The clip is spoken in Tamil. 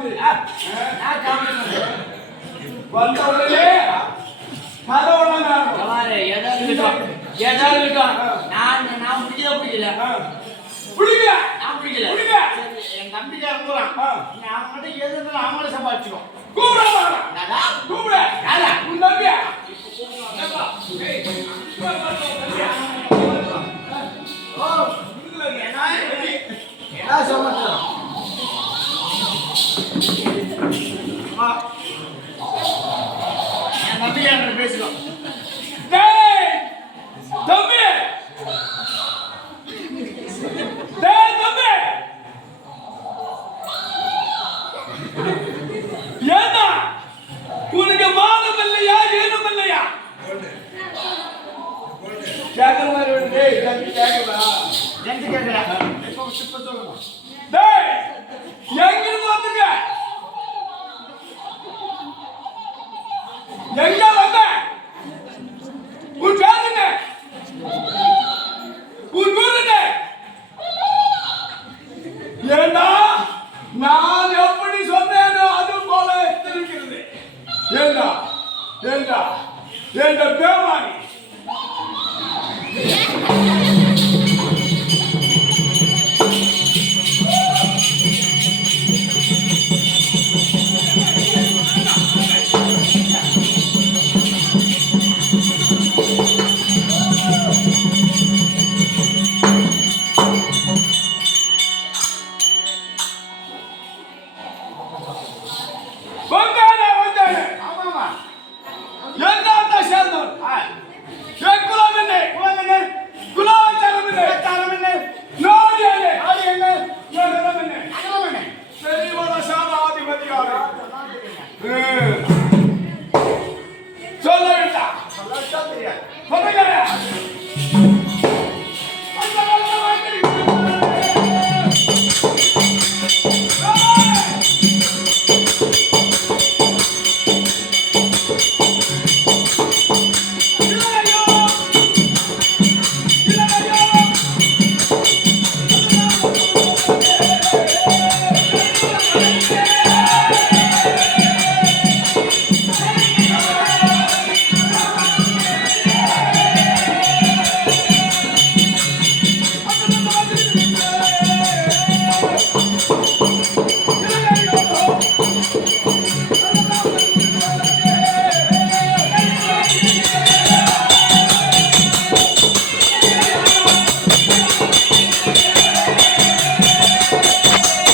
காமெடி நான் காமெடி பண்றேன் வந்த உடனே கதவுல சவாரே ஏதாவது இருக்கட்டும் நான் பிடிக்கல புடிக்கல நான் பிடிக்கல என் தம்பிக்காரன் போறான் நான் மட்டும் எது இருந்தாலும் அவங்கள சம்பாதிச்சுக்கோ கூப்பிட உன் தம்பியா என்ன சமாச்சாரம் என் தம்பிக்காரன் பேசுவோம் தம்பி ஏன்னா உனக்கு மாதம் இல்லையா ஏனும் இல்லையா கேட்கிற மாதிரி கேட்குதா எங்க கேட்கிறா இப்ப சொல்லணும் டேய் எங்கிருந்து வந்துங்க எங்க வந்த உன் பேருங்க உன் வீடுங்க ஏண்டா நான் எப்படி சொன்னேனோ அது போல இருக்கிறது ஏண்டா ஏண்டா ஏண்ட பேமானி சொல்ல